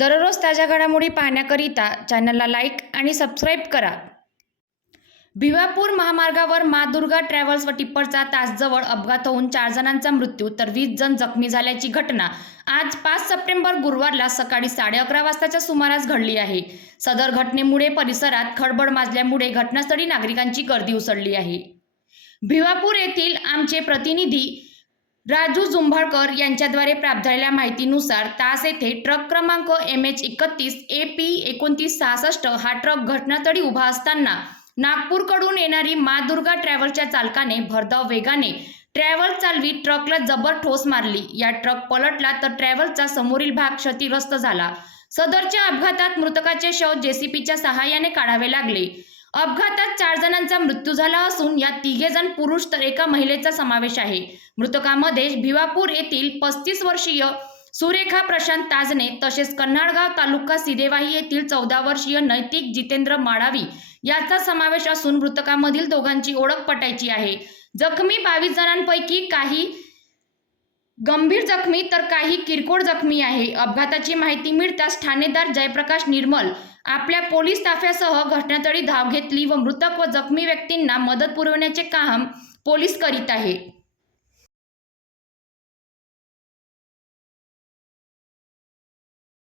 दररोज ताज्या घडामोडी पाहण्याकरिता चॅनलला लाईक आणि सबस्क्राईब करा. भिवापूर महामार्गावर मा दुर्गा ट्रॅव्हल्स व टिप्परचा तासजवळ अपघात होऊन चार जणांचा मृत्यू तर वीस जण जखमी झाल्याची घटना आज पाच सप्टेंबर गुरुवारला सकाळी साडे अकरा वाजताच्या सुमारास घडली आहे. सदर घटनेमुळे परिसरात खळबळ माजल्यामुळे घटनास्थळी नागरिकांची गर्दी उसळली आहे. भिवापूर येथील आमचे प्रतिनिधी राजू जुंभाळकर यांच्याद्वारे प्राप्त झालेल्या माहितीनुसार तास येथे ट्रक क्रमांक एम एच एकतीस ए पी एकोणतीस सहासष्ट हा ट्रक घटनास्थळी उभा असताना नागपूरकडून येणारी मा दुर्गा ट्रॅव्हलच्या चालकाने भरधाव वेगाने ट्रॅव्हल चालवी ट्रकला जबर ठोस मारली. या ट्रक पलटला तर ट्रॅव्हलचा समोरील भाग क्षतिग्रस्त झाला. सदरच्या अपघातात मृतकाचे शव जेसीपीच्या सहाय्याने काढावे लागले. अपघातात चार जणांचा मृत्यू झाला असून यात तिघे जण पुरुष तर एका महिलेचा समावेश आहे. मृतकामध्ये भिवापूर येथील पस्तीस वर्षीय सुरेखा प्रशांत ताजने तसेच कन्हाळगाव तालुका सिदेवाही येथील चौदा वर्षीय नैतिक जितेंद्र माळावी याचा समावेश असून मृतकामधील दोघांची ओळख पटायची आहे. जखमी बावीस जणांपैकी काही गंभीर जखमी तर काही किरकोळ जखमी आहे. अपघाताची माहिती मिळताच ठाणेदार जयप्रकाश निर्मल आपल्या पोलीस ताफ्यासह घटनास्थळी धाव घेतली व मृतक व जखमी व्यक्तींना मदत पुरवण्याचे काम पोलीस करीत आहे.